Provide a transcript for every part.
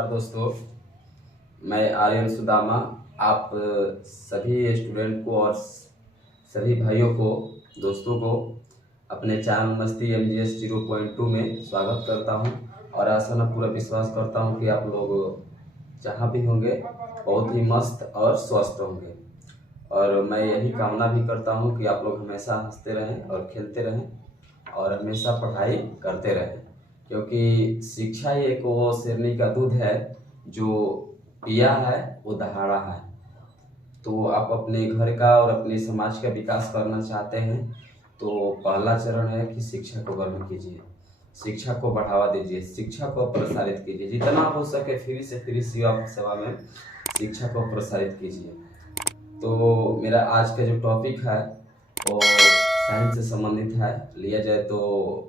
नमस्कार दोस्तों, मैं आर्यन सुदामा आप सभी स्टूडेंट को और सभी भाइयों को, दोस्तों को अपने चैनल मस्ती MGS 0.2 में स्वागत करता हूं और आशा न पूरा विश्वास करता हूं कि आप लोग जहां भी होंगे बहुत ही मस्त और स्वस्थ होंगे। और मैं यही कामना भी करता हूं कि आप लोग हमेशा हंसते रहें और खेलते रहें और हमेशा पढ़ाई करते रहें, क्योंकि शिक्षा ही एक वो शेरनी का दूध है जो पिया है वो दहाड़ा है। तो आप अपने घर का और अपने समाज का विकास करना चाहते हैं तो पहला चरण है कि शिक्षा को ग्रहण कीजिए, शिक्षा को बढ़ावा दीजिए, शिक्षा को प्रसारित कीजिए, जितना हो सके फ्री से फ्री सेवा में शिक्षा को प्रसारित कीजिए। तो मेरा आज का जो टॉपिक है वो साइंस से संबंधित है। लिया जाए तो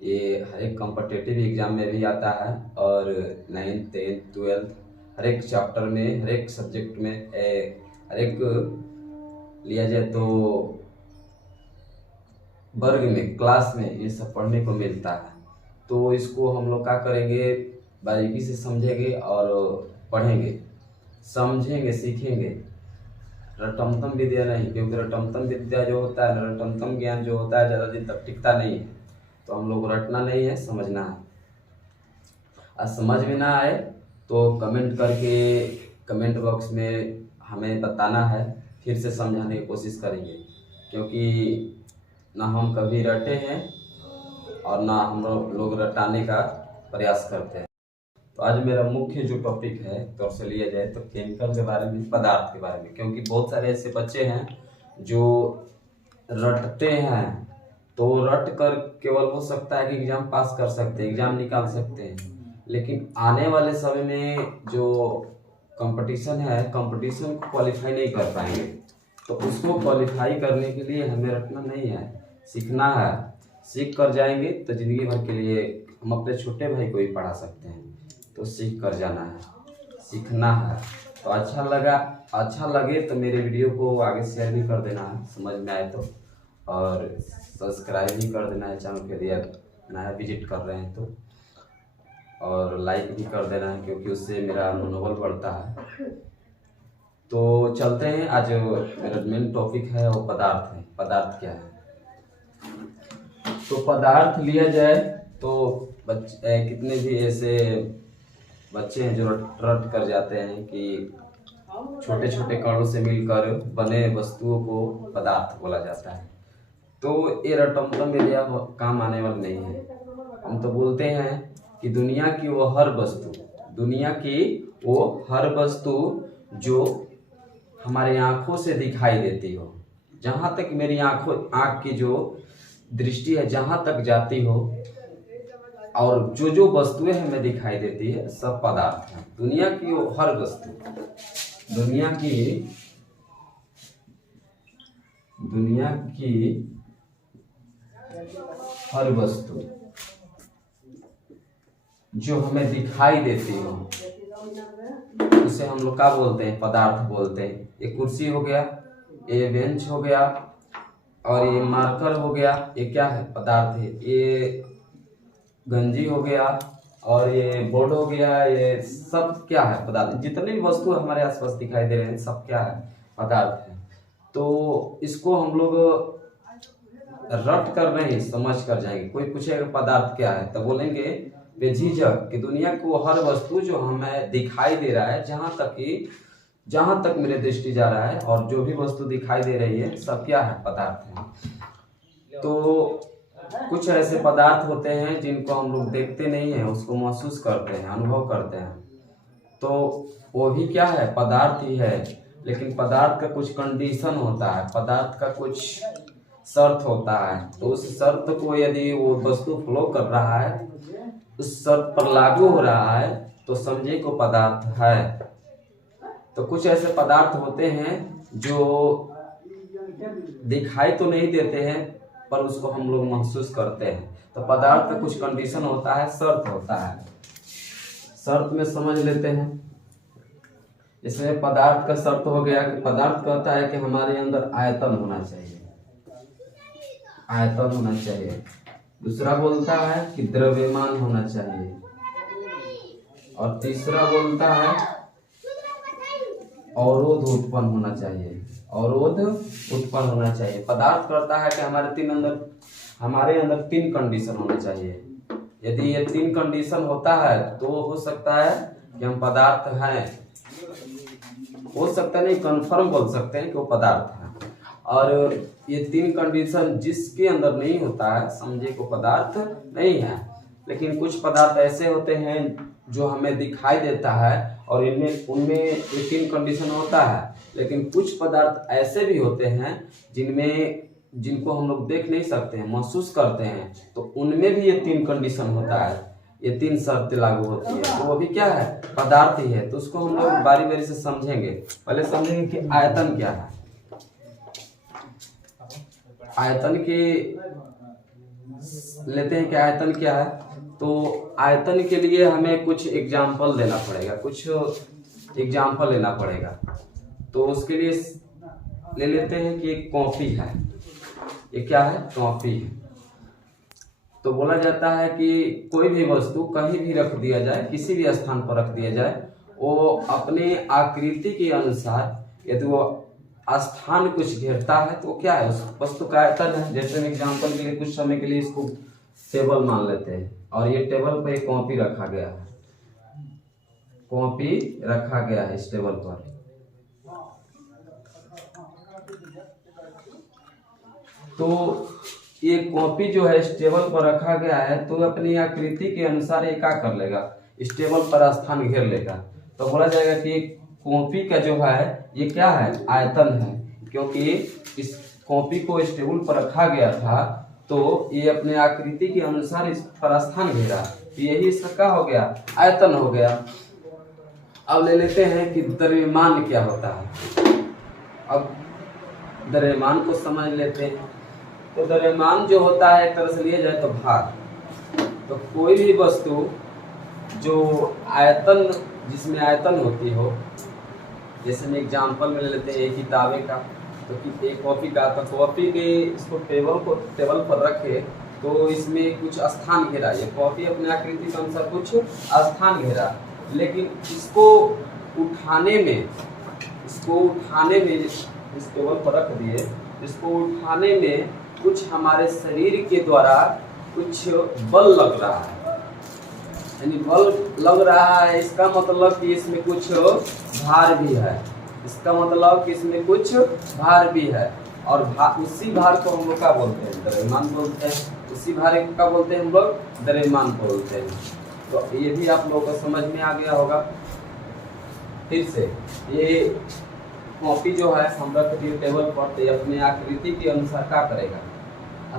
ये हर एक कॉम्पिटिटिव एग्जाम में भी आता है और 9th 10th 12th हर एक चैप्टर में, हर एक सब्जेक्ट में, हर एक लिया जाए तो वर्ग में, क्लास में ये सब पढ़ने को मिलता है। तो इसको हम लोग क्या करेंगे, बारीकी से समझेंगे और पढ़ेंगे, समझेंगे, सीखेंगे। रटमतम विद्या नहीं, क्योंकि रटमतम विद्या जो होता है, रटमतम ज्ञान जो होता है ज़्यादा दिन तक टिकता नहीं है। तो हम लोग रटना नहीं है, समझना है। और समझ में ना आए तो कमेंट करके कमेंट बॉक्स में हमें बताना है, फिर से समझाने की कोशिश करेंगे, क्योंकि ना हम कभी रटे हैं और ना हम लोग रटाने का प्रयास करते हैं। तो आज मेरा मुख्य जो टॉपिक है तौर से लिया जाए तो केमिकल के बारे में, पदार्थ के बारे में, क्योंकि बहुत सारे ऐसे बच्चे हैं जो रटते हैं। तो रट कर केवल हो सकता है कि एग्जाम पास कर सकते हैं, एग्जाम निकाल सकते हैं, लेकिन आने वाले समय में जो कंपटीशन है, कंपटीशन को क्वालिफाई नहीं कर पाएंगे। तो उसको क्वालिफाई करने के लिए हमें रटना नहीं है, सीखना है। सीख कर जाएंगे तो ज़िंदगी भर के लिए हम अपने छोटे भाई को भी पढ़ा सकते हैं। तो सीख कर जाना है, सीखना है। तो अच्छा लगे तो मेरे वीडियो को आगे शेयर भी कर देना है, समझ में आए तो, और सब्सक्राइब भी कर देना है चैनल के लिए, नया विजिट कर रहे हैं तो, और लाइक भी कर देना है, क्योंकि उससे मेरा मनोबल बढ़ता है। तो चलते हैं। आज मेरा मेन टॉपिक है वो पदार्थ है। पदार्थ क्या है? तो पदार्थ लिया जाए तो कितने भी ऐसे बच्चे हैं जो रट कर जाते हैं कि छोटे छोटे कणों से मिलकर बने वस्तुओं को पदार्थ बोला जाता है। तो ये रटमतम विद्या काम आने वाली नहीं है। हम तो बोलते हैं कि दुनिया की वो हर वस्तु जो हमारे आंखों से दिखाई देती हो, जहाँ तक मेरी आंख की जो दृष्टि है जहाँ तक जाती हो, और जो वस्तुएं हमें दिखाई देती है सब पदार्थ हैं। दुनिया की वो हर वस्तु, दुनिया की हर वस्तु जो हमें दिखाई देती हो उसे हम लोग क्या बोलते हैं? पदार्थ बोलते हैं। ये कुर्सी हो गया, ये बेंच हो गया, और ये मार्कर हो गया, ये क्या है? पदार्थ है। ये गंजी हो गया और ये बोर्ड हो गया, ये सब क्या है? पदार्थ। जितने भी वस्तु हमारे आसपास दिखाई दे रहे हैं सब क्या है? पदार्थ है। तो इसको हम लोग रट कर नहीं, समझ कर जाएंगे। कोई पूछेगा पदार्थ क्या है तो बोलेंगे बेझिझक कि दुनिया को हर वस्तु जो हमें दिखाई दे रहा है, जहां तक मेरे दृष्टि जा रहा है, और जो भी वस्तु दिखाई दे रही है सब क्या है? पदार्थ है। तो कुछ ऐसे पदार्थ होते हैं जिनको हम लोग देखते नहीं है, उसको महसूस करते हैं, अनुभव करते हैं, तो वो भी क्या है? पदार्थ ही है। लेकिन पदार्थ का कुछ कंडीशन होता है, पदार्थ का कुछ शर्त होता है। तो उस शर्त को यदि वो वस्तु फ्लो कर रहा है, उस शर्त पर लागू हो रहा है, तो समझे को पदार्थ है। तो कुछ ऐसे पदार्थ होते हैं जो दिखाई तो नहीं देते हैं पर उसको हम लोग महसूस करते हैं। तो पदार्थ का कुछ कंडीशन होता है, शर्त होता है। शर्त में समझ लेते हैं। इसमें पदार्थ का शर्त हो गया कि पदार्थ कहता है कि हमारे अंदर आयतन होना चाहिए, आयतन होना चाहिए। दूसरा बोलता है कि द्रव्यमान होना चाहिए, और तीसरा बोलता है अवरोध उत्पन्न होना चाहिए, अवरोध उत्पन्न होना चाहिए। पदार्थ करता है कि हमारे अंदर 3 कंडीशन होने चाहिए। यदि ये 3 कंडीशन होता है तो हो सकता है कि हम पदार्थ हैं, हो सकता नहीं, कंफर्म बोल सकते हैं कि वो पदार्थ है। और ये 3 कंडीशन जिसके अंदर नहीं होता है समझे को पदार्थ नहीं है। लेकिन कुछ पदार्थ ऐसे होते हैं जो हमें दिखाई देता है और उनमें ये 3 कंडीशन होता है। लेकिन कुछ पदार्थ ऐसे भी होते हैं जिनको हम लोग देख नहीं सकते हैं, महसूस करते हैं, तो उनमें भी ये 3 कंडीशन होता है, ये 3 शर्तें लागू होती है। तो वो भी क्या है, पदार्थ ही है। तो उसको हम लोग बारी बारी से समझेंगे। पहले समझेंगे कि आयतन क्या है। आयतन के लेते हैं कि आयतन क्या है। तो आयतन के लिए हमें कुछ एग्जाम्पल देना पड़ेगा, कुछ एग्जाम्पल लेना पड़ेगा। तो उसके लिए ले लेते हैं कि एक कॉपी है। ये क्या है, कॉपी है। तो बोला जाता है कि कोई भी वस्तु कहीं भी रख दिया जाए, किसी भी स्थान पर रख दिया जाए, वो अपने आकृति के अनुसार यदि वो स्थान कुछ घेरता है तो क्या है, उस वस्तु का आयतन है। जैसे हम एग्जाम्पल के लिए कुछ समय के लिए इसको टेबल मान लेते हैं और ये टेबल पर एक कॉपी रखा गया है, कॉपी रखा गया है इस टेबल पर। तो ये कॉपी जो है इस टेबल पर रखा गया है, तो अपनी आकृति के अनुसार ये क्या कर लेगा, इस टेबल पर स्थान घेर लेगा। तो बोला जाएगा कि कॉपी का जो है ये क्या है, आयतन है। क्योंकि इस कॉपी को इस टेबल पर रखा गया था तो ये अपने आकृति के अनुसार इस पर स्थान घेरा, तो यही इसका क्या हो गया, आयतन हो गया। अब ले लेते हैं कि द्रव्यमान क्या होता है। अब द्रव्यमान को समझ लेते हैं। तो द्रव्यमान जो होता है एक तरह से लिया जाए तो भार। तो कोई भी वस्तु जो आयतन, जिसमें आयतन होती हो, जैसे हम एग्जाम्पल में ले लेते हैं एक किताबे का, तो एक कॉपी का, तो कॉपी के इसको टेबल पर रखे तो इसमें कुछ स्थान घेरा, ये कॉपी अपने आकृति के अनुसार कुछ स्थान घेरा। लेकिन इसको उठाने में इस टेबल पर रख दिए, इसको उठाने में कुछ हमारे शरीर के द्वारा कुछ बल लग रहा है, यानी बल लग रहा है। इसका मतलब कि इसमें कुछ भार भी है, इसका मतलब कि इसमें कुछ भार भी है। और उसी भार को हम लोग क्या बोलते हैं, द्रव्यमान बोलते हैं। उसी भार को क्या बोलते हैं हम लोग, द्रव्यमान बोलते हैं। तो ये भी आप लोगों को समझ में आ गया होगा। फिर से ये कॉपी जो है हम रख दिए टेबल पर, तो अपने आकृति के अनुसार क्या करेगा,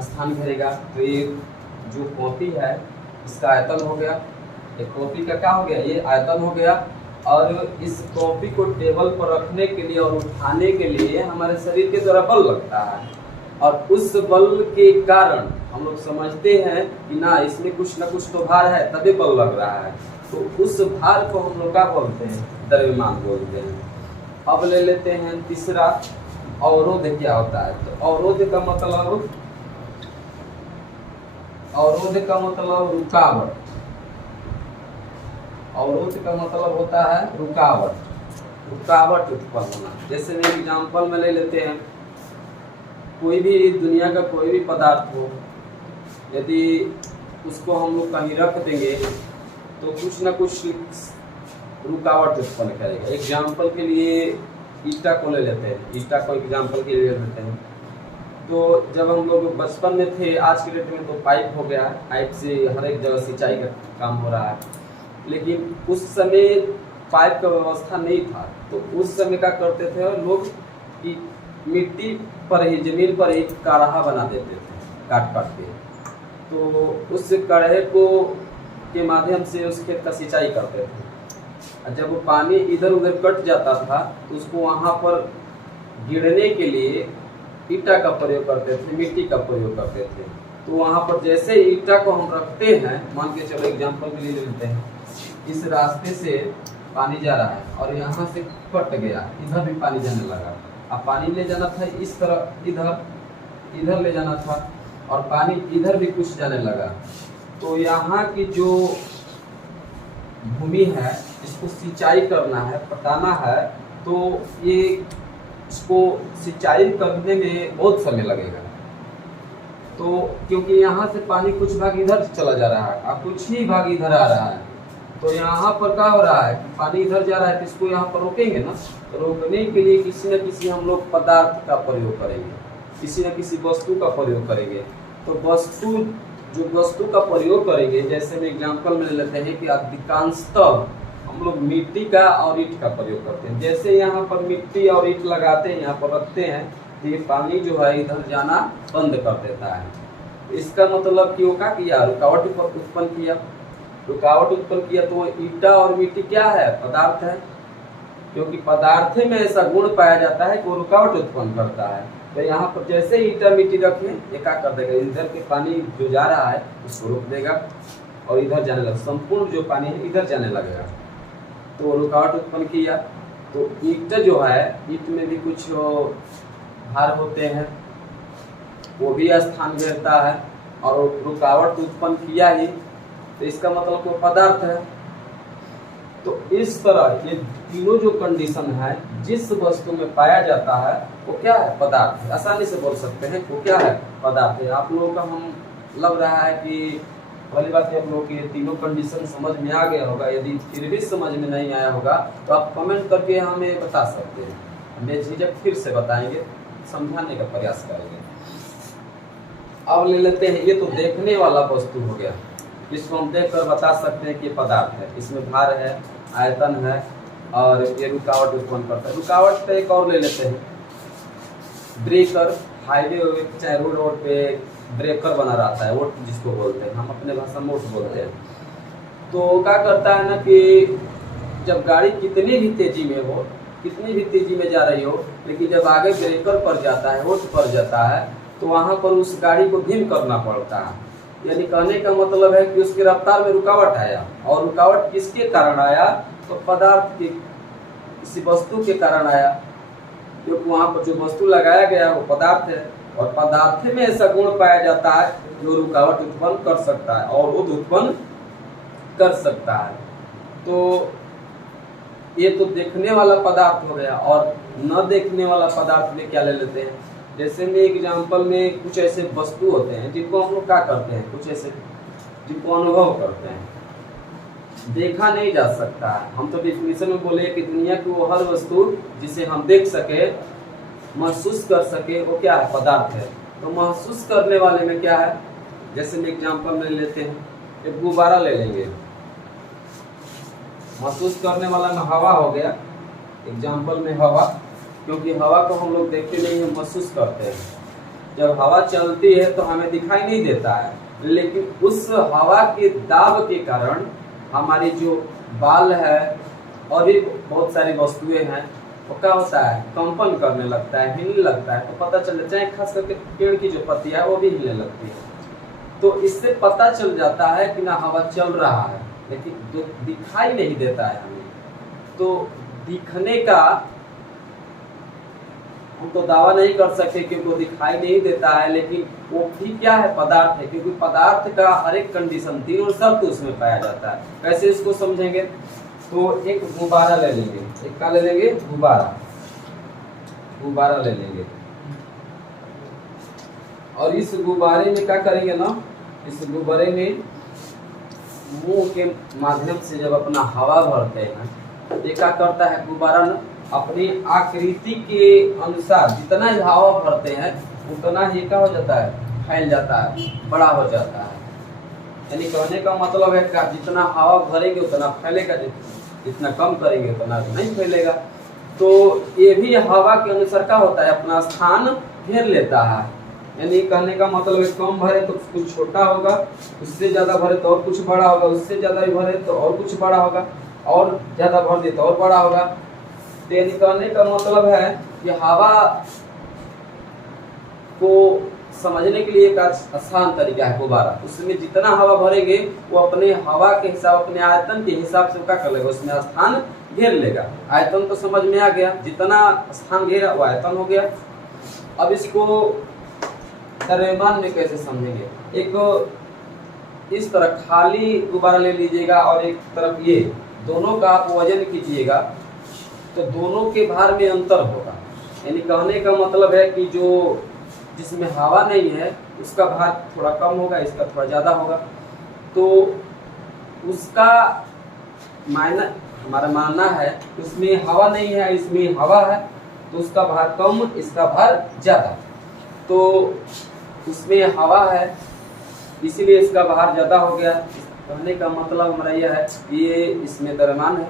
स्थान घेरेगा। तो ये जो कॉपी है इसका आयतन हो गया, एक कॉपी का क्या हो गया, ये आयतन हो गया। और इस कॉपी को टेबल पर रखने के लिए और उठाने के लिए हमारे शरीर के द्वारा बल लगता है। और उस बल के कारण हम लोग समझते हैं कि ना इसमें कुछ ना कुछ तो भार है, तभी बल लग रहा है। तो उस भार को हम लोग क्या बोलते हैं, द्रव्यमान बोलते हैं। अब ले लेते हैं तीसरा, अवरोध क्या होता है। तो अवरोध का मतलब रुकावट। अवरोध का मतलब होता है रुकावट उत्पन्न होना। जैसे मैं एग्जाम्पल में ले लेते हैं, कोई भी दुनिया का कोई भी पदार्थ हो, यदि उसको हम लोग कहीं रख देंगे तो कुछ ना कुछ रुकावट उत्पन्न करेगा। एग्जाम्पल के लिए ईटा को ले लेते हैं, ईटा को एग्जाम्पल के लिए ले लेते हैं। तो जब हम लोग बचपन में थे, आज के डेट में तो पाइप हो गया, पाइप से हर एक जगह सिंचाई का काम हो रहा है। लेकिन उस समय पाइप का व्यवस्था नहीं था, तो उस समय क्या करते थे लोग कि मिट्टी पर ही, जमीन पर ही काढ़ा बना देते थे काट के। तो उस काढ़े को के माध्यम से उस खेत का सिंचाई करते थे। जब वो पानी इधर उधर कट जाता था तो उसको वहाँ पर गिरने के लिए ईटा का प्रयोग करते थे, मिट्टी का प्रयोग करते थे। तो वहाँ पर जैसे ईटा को हम रखते हैं, मान के चलो एग्जाम्पल के लिए लेते हैं, इस रास्ते से पानी जा रहा है और यहाँ से कट गया, इधर भी पानी जाने लगा। अब पानी ले जाना था इस तरह, इधर ले जाना था, और पानी इधर भी कुछ जाने लगा। तो यहाँ की जो भूमि है, इसको सिंचाई करना है, पटाना है, तो ये इसको सिंचाई करने में बहुत समय लगेगा। तो क्योंकि यहाँ से पानी कुछ भाग इधर चला जा रहा है और कुछ ही भाग इधर आ रहा है, तो यहाँ पर क्या हो रहा है कि पानी इधर जा रहा है, तो इसको यहाँ पर रोकेंगे ना, तो रोकने के लिए किसी न किसी हम लोग पदार्थ का प्रयोग करेंगे, किसी न किसी वस्तु का प्रयोग करेंगे। तो वस्तु का प्रयोग करेंगे, जैसे में एग्जाम्पल में लेते हैं कि अधिकांशतः हम लोग मिट्टी का और ईंट का प्रयोग करते हैं। जैसे यहाँ पर मिट्टी और ईंट लगाते हैं, यहाँ पर रखते हैं, तो ये पानी जो है इधर जाना बंद कर देता है। इसका मतलब कि वो क्या किया, रुकावट उत्पन्न किया। रुकावट उत्पन्न किया तो ईंटा और मिट्टी क्या है, पदार्थ है, क्योंकि पदार्थ में ऐसा गुण पाया जाता है कि वो रुकावट उत्पन्न करता है। तो यहाँ पर जैसे ईंटा मिट्टी रखें, ये क्या कर देगा, इधर के पानी जो जा रहा है उसको रोक देगा और इधर जाने लगेगा, संपूर्ण जो पानी है इधर जाने लगेगा। तो रुकावट उत्पन्न किया। तो ईंट जो है, ईंट में भी कुछ भार होते हैं, वो भी स्थान घेरता है और रुकावट उत्पन्न किया ही, तो इसका मतलब वो पदार्थ है। तो इस तरह ये तीनों जो कंडीशन है जिस वस्तु में पाया जाता है वो क्या है, पदार्थ है। आसानी से बोल सकते हैं वो क्या है, पदार्थ है। आप लोगों का हम लग रहा है कि पहली बात आप लोगों की तीनों कंडीशन समझ में आ गया होगा। यदि फिर भी समझ में नहीं आया होगा तो आप कमेंट करके हमें बता सकते हैं, हम बेझिझक फिर से बताएंगे, समझाने का प्रयास करेंगे। अब ले लेते हैं, ये तो देखने वाला वस्तु हो गया, इसको हम देख कर बता सकते हैं कि पदार्थ है, इसमें भार है, आयतन है और ये रुकावट उत्पन्न करता है। रुकावट पे एक और ले लेते हैं, ब्रेकर। हाईवे चाहे रोड पे ब्रेकर बना रहता है, वोट जिसको बोलते हैं, हम अपने भाषा में वोट बोलते हैं। तो क्या करता है ना कि जब गाड़ी कितनी भी तेजी में हो, कितनी भी तेजी में जा रही हो, लेकिन जब आगे ब्रेकर पर जाता है, वोट पर जाता है, तो वहां पर उस गाड़ी को धीम करना पड़ता है। यानी कहने का मतलब है कि उसकी रफ्तार में रुकावट आया, और रुकावट किसके कारण आया, तो पदार्थ के, किसी वस्तु के कारण आया, क्योंकि वहां पर जो वस्तु लगाया गया वो पदार्थ है, और पदार्थ में ऐसा गुण पाया जाता है जो रुकावट उत्पन्न कर सकता है और उद उत्पन्न कर सकता है। तो ये तो देखने वाला पदार्थ हो गया। और न देखने वाला पदार्थ में क्या ले लेते हैं, जैसे में एग्जाम्पल में कुछ ऐसे वस्तु होते हैं जिनको हम लोग क्या करते हैं, कुछ ऐसे जिनको अनुभव करते हैं, देखा नहीं जा सकता है। हम तो डिफिनेशन में बोले कि दुनिया की वो हर वस्तु जिसे हम देख सके, महसूस कर सके, वो क्या है, पदार्थ है। तो महसूस करने वाले में क्या है, जैसे में एग्जाम्पल में लेते हैं, एक गुब्बारा ले लेंगे, महसूस करने वाला में हवा हो गया, एग्जाम्पल में हवा, क्योंकि हवा को हम लोग देखते नहीं, हम महसूस करते हैं। जब हवा चलती है तो हमें दिखाई नहीं देता है, लेकिन उस हवा के दाब के कारण हमारी जो बाल है और भी बहुत सारी वस्तुएं हैं, वो क्या होता है, कंपन करने लगता है, हिलने लगता है। तो पता चल जाता है, खास करके पेड़ की जो पत्तियां है वो भी हिलने लगती है। तो इससे पता चल जाता है कि ना हवा चल रहा है, लेकिन दिखाई नहीं देता है हमें। तो दिखने का हम तो दावा नहीं कर सकते क्योंकि वो दिखाई नहीं देता है, लेकिन वो भी क्या है, पदार्थ है, क्योंकि पदार्थ का हर एक कंडीशन, तीनों शब्द उसमें पाया जाता है। कैसे इसको समझेंगे, तो एक गुब्बारा ले लेंगे, एक क्या ले लेंगे, गुब्बारा ले लेंगे, और इस गुब्बारे में क्या करेंगे ना, इस गुब्बारे में मुंह के माध्यम से जब अपना हवा भरते हैं, तो क्या करता है गुब्बारा ना, अपनी आकृति के अनुसार जितना ही हवा भरते हैं उतना ही क्या हो जाता है, फैल जाता है, बड़ा हो जाता है। यानी कहने का मतलब है कि जितना हवा भरेंगे उतना फैलेगा, जितना कम करेंगे उतना नहीं फैलेगा। तो ये भी हवा के अनुसार क्या होता है, अपना स्थान घेर लेता है। यानी कहने का मतलब है कम भरे तो कुछ छोटा होगा, उससे ज्यादा भरे तो और कुछ बड़ा होगा, उससे ज्यादा भरे तो और कुछ बड़ा होगा, और ज्यादा भर दे तो और बड़ा होगा। तो यानी कहने का मतलब है कि हवा को समझने के लिए एक आसान तरीका है गुब्बारा। उसमें जितना हवा भरेंगे वो अपने हवा के हिसाब, अपने आयतन के हिसाब से क्या कर लेगा, उसमें स्थान घेर लेगा। आयतन तो समझ में आ गया, जितना स्थान घेरा वो आयतन हो गया। अब इसको द्रव्यमान में कैसे समझेंगे, एक इस तरह खाली गुब्बारा ले लीजिएगा और एक तरफ ये, दोनों का आप वजन कीजिएगा तो दोनों के भार में अंतर होगा। यानी कहने का मतलब है कि जो जिसमें हवा नहीं है उसका भार थोड़ा कम होगा, इसका थोड़ा ज़्यादा होगा। तो उसका मायना, हमारा मानना है उसमें हवा नहीं है, इसमें हवा है, तो उसका भार कम, इसका भार ज़्यादा। तो उसमें हवा है इसीलिए इसका भार ज़्यादा हो गया। कहने का मतलब हमारा यह है कि ये इसमें द्रव्यमान है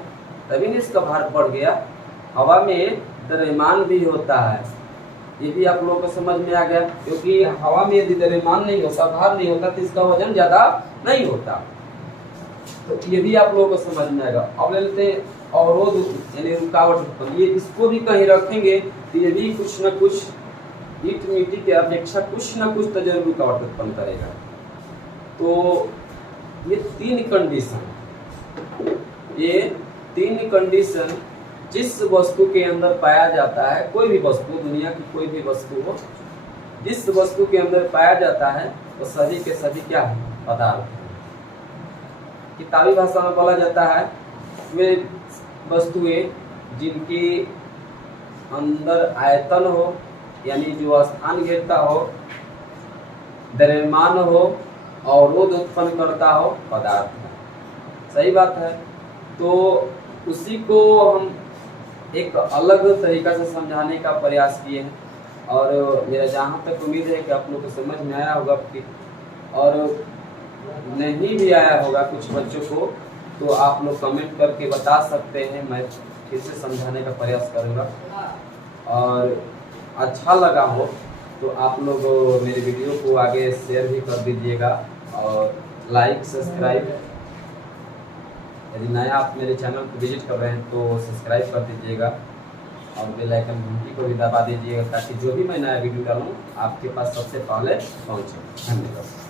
तभी नहीं इसका भार बढ़ गया। हवा में द्रव्यमान भी होता है, ये भी आप लोगों को समझ में आ गया। क्योंकि हवा में यदि द्रव्यमान नहीं होता, भार नहीं होता, तो इसका वजन ज़्यादा नहीं होता। तो ये भी आप लोगों को समझ में आएगा। अब ले लेते हैं अवरोध यानी रुकावट उत्पन्न। ये इसको भी कहीं रखेंगे तो ये भी कुछ न कुछ ईट मिट्टी की अपेक्षा कुछ न कुछ तो जरूर रुकावट उत्पन्न करेगा। तो ये तीन कंडीशन जिस वस्तु के अंदर पाया जाता है, कोई भी वस्तु, दुनिया की कोई भी वस्तु हो, जिस वस्तु के अंदर पाया जाता है वो सभी के सभी क्या है, पदार्थ। किताबी भाषा में बोला जाता है वे वस्तुएं जिनके अंदर आयतन हो, यानी जो स्थान घेरता हो, द्रव्यमान हो, अवरोध उत्पन्न करता हो, पदार्थ है। सही बात है। तो उसी को हम एक अलग तरीका से समझाने का प्रयास किए हैं और मेरा जहाँ तक उम्मीद है कि आप लोग को समझ में आया होगा। और नहीं भी आया होगा कुछ बच्चों को तो आप लोग कमेंट करके बता सकते हैं, मैं फिर से समझाने का प्रयास करूँगा। और अच्छा लगा हो तो आप लोग मेरे वीडियो को आगे शेयर भी कर दीजिएगा और लाइक सब्सक्राइब, यदि नया आप मेरे चैनल को विजिट कर रहे हैं तो सब्सक्राइब कर दीजिएगा और बेल आइकन घंटी को भी दबा दीजिएगा ताकि जो भी मैं नया वीडियो डालूँ आपके पास सबसे पहले पहुँचे। धन्यवाद।